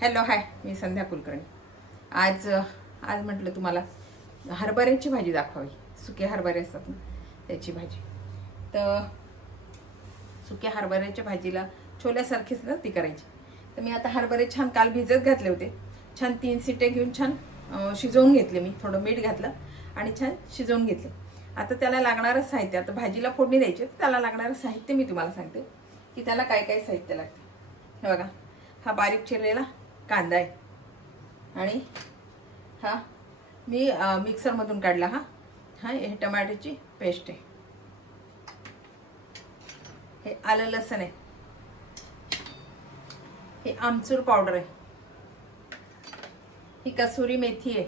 Hello hi, मी संध्या कुलकर्णी. आज म्हटलं तुम्हाला हरभऱ्याची भाजी दाखवावी. सुके हरभरे असतात ना, त्याची भाजी. तर सुक्या हरभऱ्याच्या भाजीला छोल्यासारखीच ना ती करायची. तर मी आता हरभरे छान काल भिजत घातले होते. छान 3 शिट्टे घेऊन छान शिजवून घेतले. मी थोडं मीठ घातलं आणि छान शिजवून घेतले. आता त्याला लागणारं साहित्य, आता भाजीला फोडणी द्यायची, त्याला लागणारं साहित्य मी तुम्हाला सांगते की त्याला काय काय साहित्य लागते. हे बघा, हा बारीक चिरलेला कांदा आहे आणि हा मी मिक्सरमधून काढला. हे टमाट्याची पेस्ट आहे. हे आलं लसूण आहे. हे आमचूर पावडर आहे. ही कसुरी मेथी आहे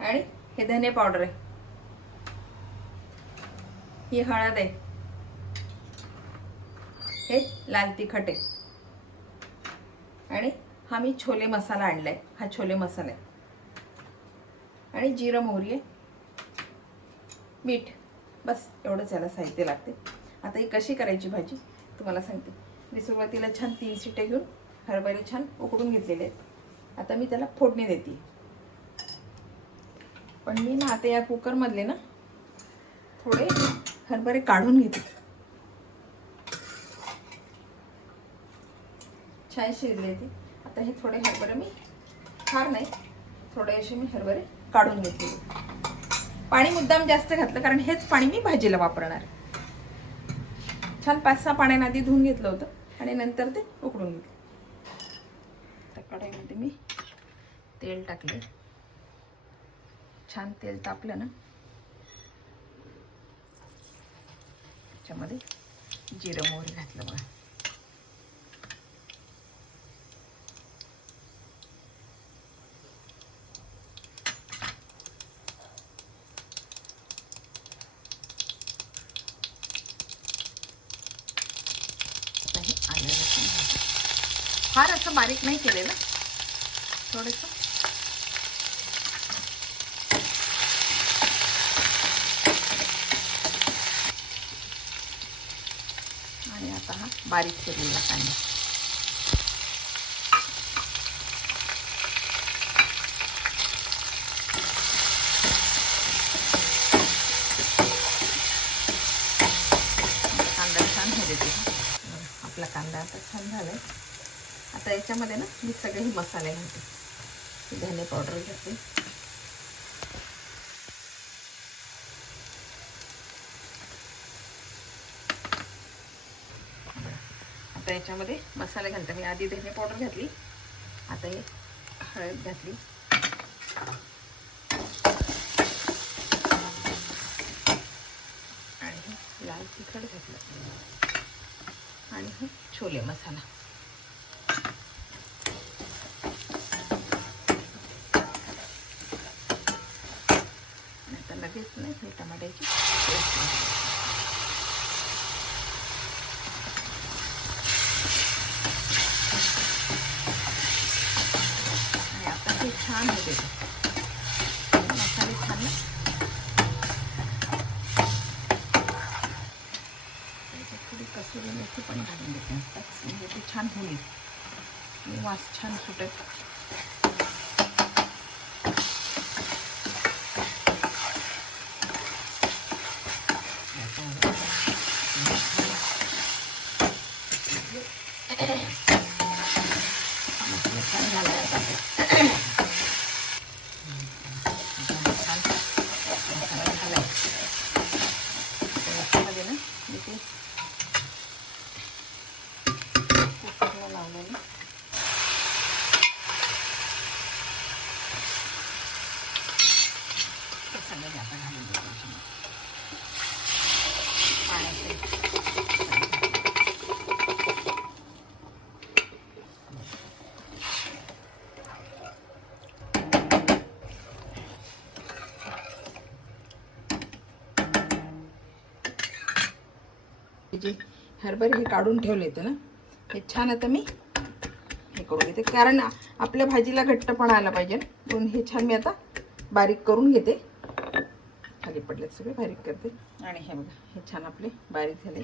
आणि हे धने पावडर आहे. ही हळद आहे. हे लाल तिखट आहे आणि हा मी छोले मसाला आणलाय. हा छोले मसाला आहे आणि जिरं मोहरी आहे, मीठ. बस एवढंच याला साहित्य लागते. आता ही कशी करायची भाजी तुम्हाला सांगते. मी सुरुवातीला छान 3 शिट्टे घेऊन हरभरे छान उकडून घेतलेले आहेत. आता मी त्याला फोडणी देते. पण मी ना आता या कुकरमधले ना थोडे हरभरे काढून घेते. छान शिजले ते. आता हे थोडे हरभरे मी फार नाही, थोडे असे मी हरभरे काढून घेतले. पाणी मुद्दाम जास्त घातलं कारण हेच पाणी मी भाजीला वापरणार. छान 5-6 पाण्याने आधी धुवून घेतलं होतं आणि नंतर ते उकडून घेतले. तर कढईमध्ये मी तेल टाकले. छान तेल तापलं ना, त्याच्यामध्ये जिरं मोहरी घातलं. बघा, आलं लसूण फार असं बारीक नाही केलेलं, थोडंसं. आणि आता हा बारीक चिरलेला कांदा. कांदा छान होऊ देते. आपला कांदा आता छान झालाय. आता याच्यामध्ये ना मी सगळे मसाले घालते. धने पावडर घालते, आता याच्यामध्ये मसाले घालते. मी आधी धने पावडर घातली, आता हे हळद घातली आणि हे लाल तिखट घातलं आणि हे छोले मसाला. आता लगेच नाही हे टमाट्याची पेस्ट घातली. आणि आता हे छान होते मसाले छान. त्याच्यात थोडी कसुरी मेथी पण घालून देते म्हणजे ते छान होईल, वास छान सुटेल. छान झालं त्याच्यामध्ये ना मी ते कुकरला लावलेलं सगळं आता घालून देतो पाण्याचे. जे हरभरे हे काढून ठेवले होते ना, हे छान आता मी हे करून घेते कारण आपल्या भाजीला घट्टपणा आला पाहिजे म्हणून हे छान मी आता बारीक करून घेते. खाली पडलेत सगळे बारीक करते आणि हे बघा हे छान आपले बारीक झाले.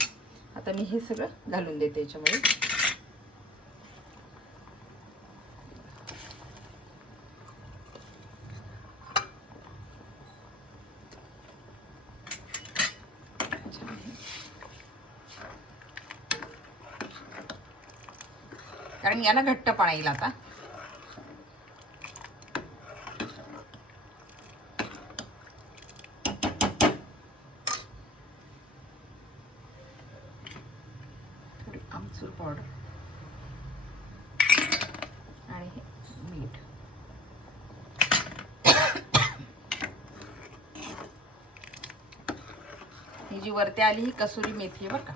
आता मी हे सगळं घालून देते याच्यामध्ये. कारण याला घट्टपणा येईल आता. थोडी आमचूर पावडर आणि हे मीठ. ही जी वरती आली ही कसुरी मेथी आहे बरं का.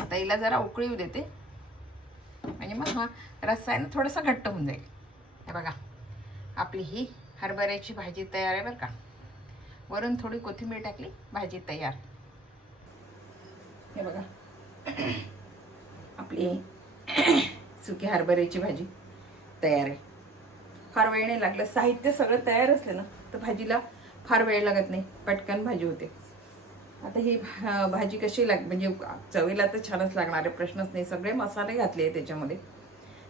आता हिला जरा उकळी येऊ देते, म्हणजे मग हा रस्सा आहे ना थोडासा घट्ट होऊन जाईल. हे बघा आपली ही हरभऱ्याची भाजी तयार आहे बरं का. वरून थोडी कोथिंबीर टाकली, भाजी तयार. हे बघा आपली सुकी हरभऱ्याची भाजी तयार आहे. फार वेळ नाही लागला, साहित्य सगळं तयार असलं ना तर भाजीला फार वेळ लागत नाही, पटकन भाजी होते. आता ही भाजी कशी म्हणजे चवीला तर छानच लागणार आहे, प्रश्नच नाही. सगळे मसाले घातले आहे त्याच्यामध्ये,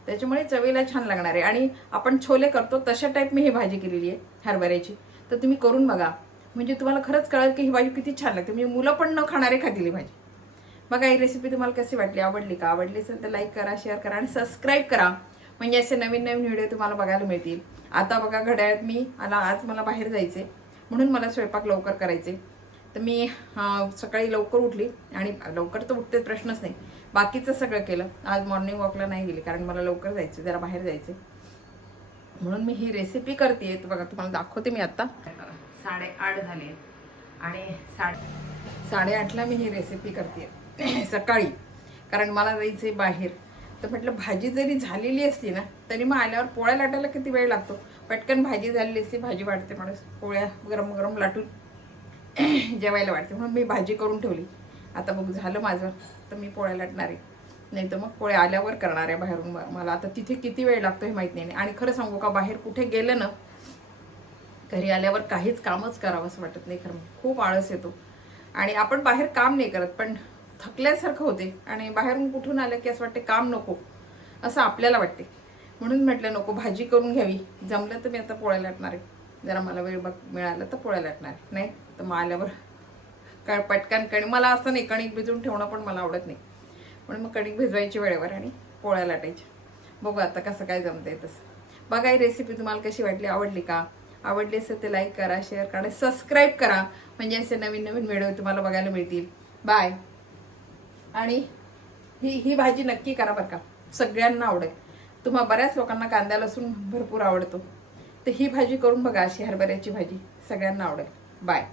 त्याच्यामुळे चवीला छान लागणार आहे. आणि आपण छोले करतो तशा टाईप मी ही भाजी केलेली आहे हरभऱ्याची. तर तुम्ही करून बघा, म्हणजे तुम्हाला खरंच कळेल की ही भाजी किती छान लागते. म्हणजे मुलं पण न खाणारे खातील ही भाजी. बघा ही रेसिपी तुम्हाला कशी वाटली, आवडली का? आवडली असेल तर लाईक करा, शेअर करा आणि सबस्क्राईब करा, म्हणजे असे नवीन नवीन व्हिडिओ तुम्हाला बघायला मिळतील. आता बघा घड्याळात मी आज मला बाहेर जायचे, म्हणून मला स्वयंपाक लवकर करायचे. तर मी सकाळी लवकर उठली, आणि लवकर तर उठते प्रश्नच नाही, बाकीचं सगळं केलं. आज मॉर्निंग वॉकला नाही गेली कारण मला लवकर जायचं, जरा बाहेर जायचं, म्हणून मी ही रेसिपी करते. तर बघा तुम्हाला दाखवते मी. आता 8:30 झाले आणि 8:30ला मी ही रेसिपी करते सकाळी, कारण मला जायचं बाहेर. तर म्हटलं भाजी जरी झालेली असली ना तरी मग आल्यावर पोळ्या लाटायला किती वेळ लागतो. पटकन भाजी झालेली असते, भाजी वाटते माणूस, पोळ्या गरम गरम लाटून जेवायला वाटते, म्हणून मी भाजी करून ठेवली. आता बघ झालं माझं, तर मी पोळ्या लाटणार आहे, नाही तर मग पोळ्या आल्यावर करणार आहे बाहेरून. मला आता तिथे किती वेळ लागतो हे माहीत नाही. आणि खरं सांगू का, बाहेर कुठे गेलं ना घरी आल्यावर काहीच कामच करावं असं वाटत नाही. खरं खूप आळस येतो, आणि आपण बाहेर काम नाही करत पण थकल्यासारखं होते, आणि बाहेरून कुठून आलं की असं वाटते काम नको असं आपल्याला वाटते. म्हणून म्हटलं नको, भाजी करून घ्यावी. जमलं तर मी आता पोळ्या लाटणार आहे, जरा मला वेळ मिळाला तर पोळ्या लाटणार, नाही तर मग आल्यावर पटकन मला असं नाही, कणिक भिजवून ठेवणं पण मला आवडत नाही, म्हणून मग कणिक भिजवायची वेळेवर आणि पोळ्या लाटायच्या. बघू आता कसं काय जमतंय तसं. बघा ही रेसिपी तुम्हाला कशी वाटली, आवडली का? आवडली असेल तर लाईक करा, शेअर करा, सबस्क्राईब करा, म्हणजे असे नवीन नवीन व्हिडिओ तुम्हाला बघायला मिळतील. बाय. आणि ही भाजी नक्की करा बरं का, सगळ्यांना आवडेल. तुम्हा बऱ्याच लोकांना कांदा लसूण भरपूर आवडतो, तर ही भाजी करून बघा, अशी हरभऱ्याची भाजी सगळ्यांना आवडेल. बाय.